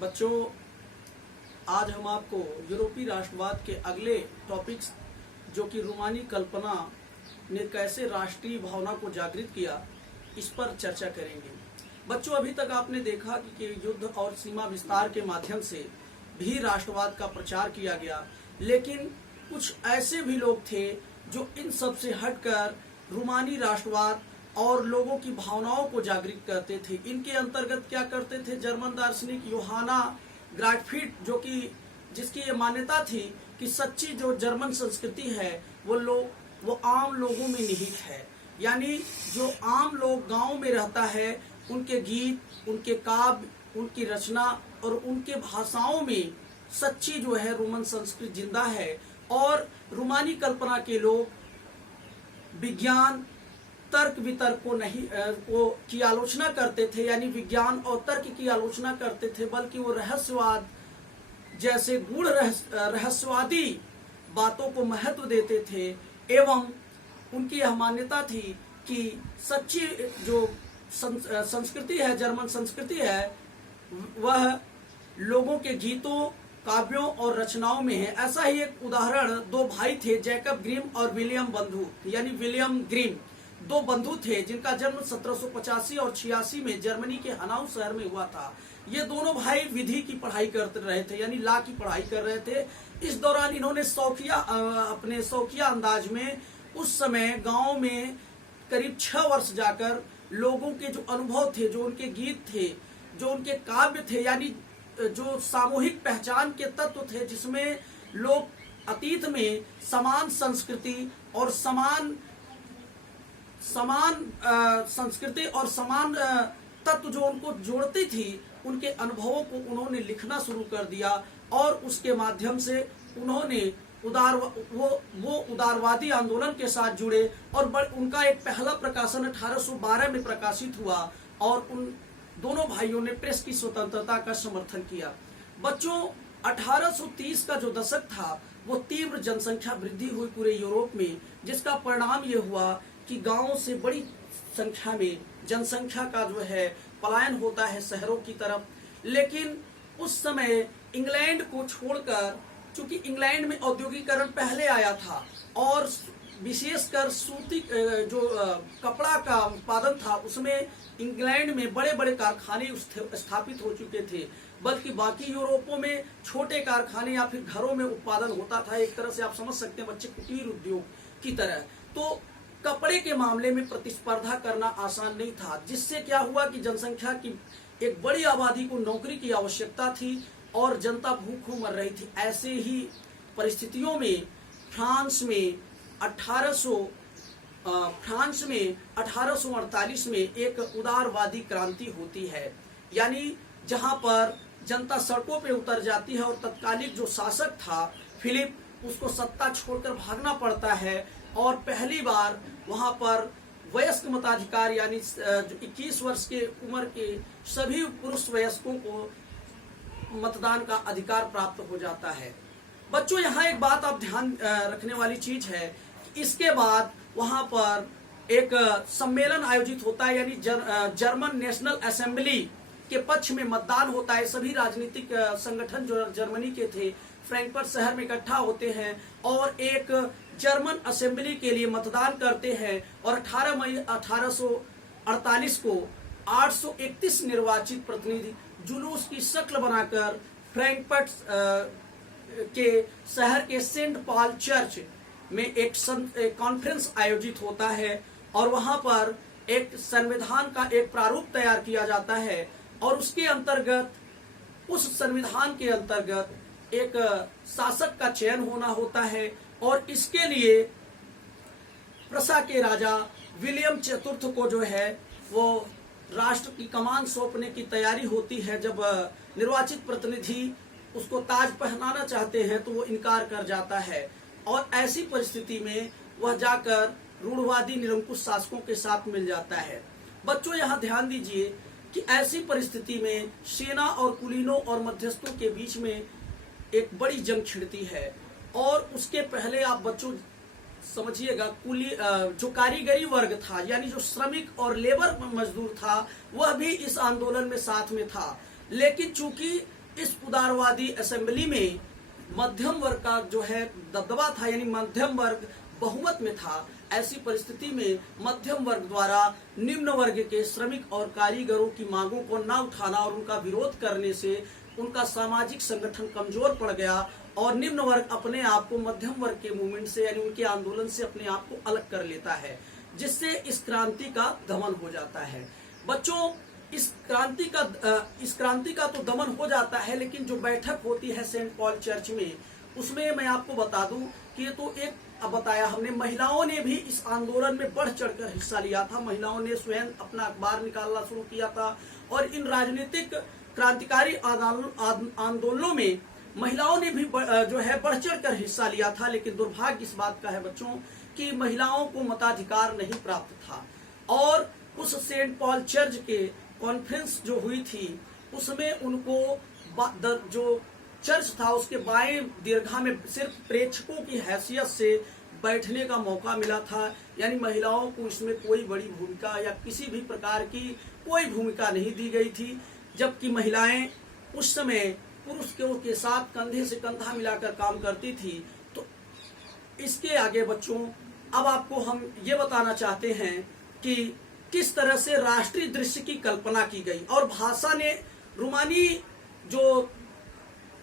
बच्चों, आज हम आपको यूरोपीय राष्ट्रवाद के अगले टॉपिक्स जो कि रूमानी कल्पना ने कैसे राष्ट्रीय भावना को जागृत किया, इस पर चर्चा करेंगे। बच्चों, अभी तक आपने देखा कि युद्ध और सीमा विस्तार के माध्यम से भी राष्ट्रवाद का प्रचार किया गया, लेकिन कुछ ऐसे भी लोग थे जो इन सब से हटकर रूमानी राष्ट्रवाद और लोगों की भावनाओं को जागृत करते थे। इनके अंतर्गत क्या करते थे? जर्मन दार्शनिक योहाना ग्राटफिट, जो कि जिसकी ये मान्यता थी कि सच्ची जो जर्मन संस्कृति है वो आम लोगों में निहित है। यानी जो आम लोग गांव में रहता है, उनके गीत, उनके काव्य, उनकी रचना और उनके भाषाओं में सच्ची जो है रोमन संस्कृति जिंदा है। और रूमानी कल्पना के लोग विज्ञान, तर्क वितर्क को की आलोचना करते थे, यानी विज्ञान और तर्क की आलोचना करते थे, बल्कि वो रहस्यवाद जैसे गूढ़ रहस्यवादी बातों को महत्व देते थे। एवं उनकी यह मान्यता थी कि सच्ची जो संस्कृति है, जर्मन संस्कृति है, वह लोगों के गीतों, काव्यों और रचनाओं में है। ऐसा ही एक उदाहरण, दो भाई थे, जैकब ग्रिम और विलियम बंधु, यानी विलियम ग्रिम। दो बंधु थे जिनका जन्म 1785 और 86 में जर्मनी के हनाउ शहर में हुआ था। ये दोनों भाई विधि की पढ़ाई करते रहे थे, यानी लॉ की पढ़ाई कर रहे थे। इस दौरान इन्होंने अपने शौकिया अंदाज में उस समय गांव में करीब 6 वर्ष जाकर लोगों के जो अनुभव थे, जो उनके गीत थे, जो उनके काव्य थे, यानी जो सामूहिक पहचान के तत्व थे, जिसमें लोग अतीत में समान संस्कृति और समान संस्कृति और समान तत्व जो उनको जोड़ती थी, उनके अनुभवों को उन्होंने लिखना शुरू कर दिया। और उसके माध्यम से उन्होंने वो उदारवादी आंदोलन के साथ जुड़े और उनका एक पहला प्रकाशन 1812 में प्रकाशित हुआ और उन दोनों भाइयों ने प्रेस की स्वतंत्रता का समर्थन किया। बच्चों, 1830 का जो दशक था, वो तीव्र जनसंख्या वृद्धि हुई पूरे यूरोप में, जिसका परिणाम ये हुआ कि गांवों से बड़ी संख्या में जनसंख्या का जो है पलायन होता है शहरों की तरफ। लेकिन उस समय इंग्लैंड को छोड़कर, चूंकि इंग्लैंड में औद्योगिकरण पहले आया था और विशेषकर सूती जो कपड़ा का उत्पादन था, उसमें इंग्लैंड में बड़े बड़े कारखाने स्थापित हो चुके थे, बल्कि बाकी यूरोपों में छोटे कारखाने या फिर घरों में उत्पादन होता था। एक तरह से आप समझ सकते हैं बच्चे कुटीर उद्योग की तरह। तो कपड़े के मामले में प्रतिस्पर्धा करना आसान नहीं था, जिससे क्या हुआ कि जनसंख्या की एक बड़ी आबादी को नौकरी की आवश्यकता थी और जनता भूखों मर रही थी। ऐसे ही परिस्थितियों में फ्रांस में 1848 में एक उदारवादी क्रांति होती है, यानी जहां पर जनता सड़कों पे उतर जाती है और तत्कालिक जो शासक था फिलिप, उसको सत्ता छोड़कर भागना पड़ता है। और पहली बार वहां पर वयस्क मताधिकार, यानी जो 21 वर्ष के उम्र के सभी पुरुष वयस्कों को मतदान का अधिकार प्राप्त हो जाता है। बच्चों, यहाँ एक बात आप ध्यान रखने वाली चीज है कि इसके बाद वहां पर एक सम्मेलन आयोजित होता है, यानी जर्मन नेशनल असेंबली के पक्ष में मतदान होता है। सभी राजनीतिक संगठन जो जर्मनी के थे फ्रैंकफर्ट शहर में इकट्ठा होते हैं और एक जर्मन असेंबली के लिए मतदान करते हैं। और 18 मई 1848 को 831 निर्वाचित प्रतिनिधि जुलूस की शक्ल बनाकर फ्रैंकफर्ट के शहर के सेंट पॉल चर्च में एक कॉन्फ्रेंस आयोजित होता है और वहां पर एक संविधान का एक प्रारूप तैयार किया जाता है। और उसके अंतर्गत, उस संविधान के अंतर्गत एक शासक का चयन होना होता है और इसके लिए प्रसा के राजा विलियम चतुर्थ को जो है वो राष्ट्र की कमान सौंपने की तैयारी होती है। जब निर्वाचित प्रतिनिधि उसको ताज पहनाना चाहते हैं तो वो इनकार कर जाता है और ऐसी परिस्थिति में वह जाकर रूढ़वादी निरंकुश शासकों के साथ मिल जाता है। बच्चों, यहाँ ध्यान दीजिए कि ऐसी परिस्थिति में सेना और कुलीनों और मध्यस्थों के बीच में एक बड़ी जंग छिड़ती है। और उसके पहले आप बच्चों समझिएगा, कुली जो कारीगरी वर्ग था, यानी जो श्रमिक और लेबर मजदूर था, वह भी इस आंदोलन में साथ में था। लेकिन चूंकि इस उदारवादी असेंबली में मध्यम वर्ग का जो है दबदबा था, यानी मध्यम वर्ग बहुमत में था। ऐसी परिस्थिति में मध्यम वर्ग द्वारा निम्न वर्ग के श्रमिक और कारीगरों की मांगों को न उठाना और उनका विरोध करने से उनका सामाजिक संगठन कमजोर पड़ गया और निम्न वर्ग अपने आप को मध्यम वर्ग के मूवमेंट से यानी उनके आंदोलन से अपने आप को अलग कर लेता है, जिससे इस क्रांति का दमन हो जाता है। बच्चों, इस क्रांति का तो दमन हो जाता है, लेकिन जो बैठक होती है सेंट पॉल चर्च में, उसमें मैं आपको बता दूं कि ये तो एक बताया हमने, महिलाओं ने भी इस आंदोलन में बढ़ चढ़कर हिस्सा लिया था। महिलाओं ने स्वयं अपना अखबार निकालना शुरू किया था और इन राजनीतिक क्रांतिकारी आंदोलनों में महिलाओं ने भी जो है बढ़ चढ़कर हिस्सा लिया था। लेकिन दुर्भाग्य इस बात का है बच्चों कि महिलाओं को मताधिकार नहीं प्राप्त था। और उस सेंट पॉल चर्च के कॉन्फ्रेंस जो हुई थी, उसमें उनको जो चर्च था उसके बाएं दीर्घा में सिर्फ प्रेक्षकों की हैसियत से बैठने का मौका मिला था, यानी महिलाओं को इसमें कोई बड़ी भूमिका या किसी भी प्रकार की कोई भूमिका नहीं दी गई थी। जबकि महिलाएं उस समय पुरुषों के साथ कंधे से कंधा मिलाकर काम करती थी। तो इसके आगे बच्चों अब आपको हम ये बताना चाहते हैं कि किस तरह से राष्ट्रीय दृश्य की कल्पना की गई और भाषा ने, रूमानी जो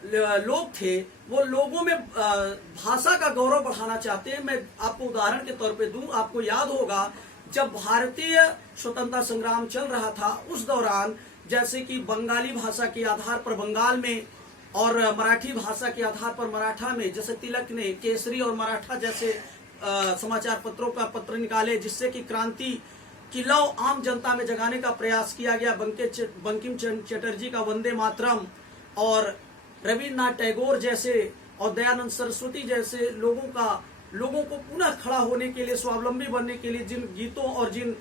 लोग थे वो लोगों में भाषा का गौरव बढ़ाना चाहते हैं। मैं आपको उदाहरण के तौर पे दूं, आपको याद होगा जब भारतीय स्वतंत्रता संग्राम चल रहा था उस दौरान जैसे कि बंगाली भाषा के आधार पर बंगाल में और मराठी भाषा के आधार पर मराठा में, जैसे तिलक ने केसरी और मराठा जैसे समाचार पत्रों का पत्र निकाले, जिससे कि क्रांति की लौ आम जनता में जगाने का प्रयास किया गया। बंकिम चटर्जी का वंदे मातरम और रविन्द्रनाथ टैगोर जैसे और दयानंद सरस्वती जैसे लोगों को पुनः खड़ा होने के लिए, स्वावलंबी बनने के लिए जिन गीतों और जिन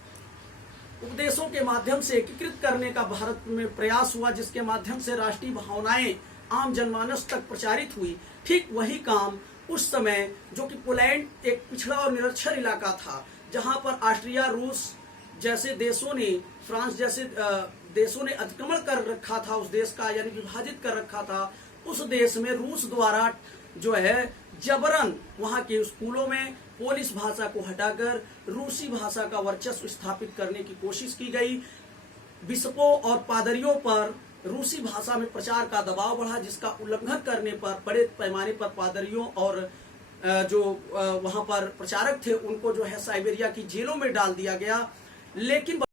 उपदेशों के माध्यम से एकीकृत करने का भारत में प्रयास हुआ, जिसके माध्यम से राष्ट्रीय भावनाएं आम जनमानस तक प्रचारित हुई, ठीक वही काम उस समय जो कि पोलैंड एक पिछड़ा और निरक्षर इलाका था, जहां पर ऑस्ट्रिया, रूस जैसे देशों ने, फ्रांस जैसे देशों ने अतिक्रमण कर रखा था उस देश का, यानी विभाजित कर रखा था। उस देश में रूस द्वारा जो है जबरन वहां के स्कूलों में पोलिश भाषा को हटाकर रूसी भाषा का वर्चस्व स्थापित करने की कोशिश की गई। बिशपों और पादरियों पर रूसी भाषा में प्रचार का दबाव बढ़ा, जिसका उल्लंघन करने पर बड़े पैमाने पर पादरियों और जो वहां पर प्रचारक थे उनको जो है साइबेरिया की जेलों में डाल दिया गया। लेकिन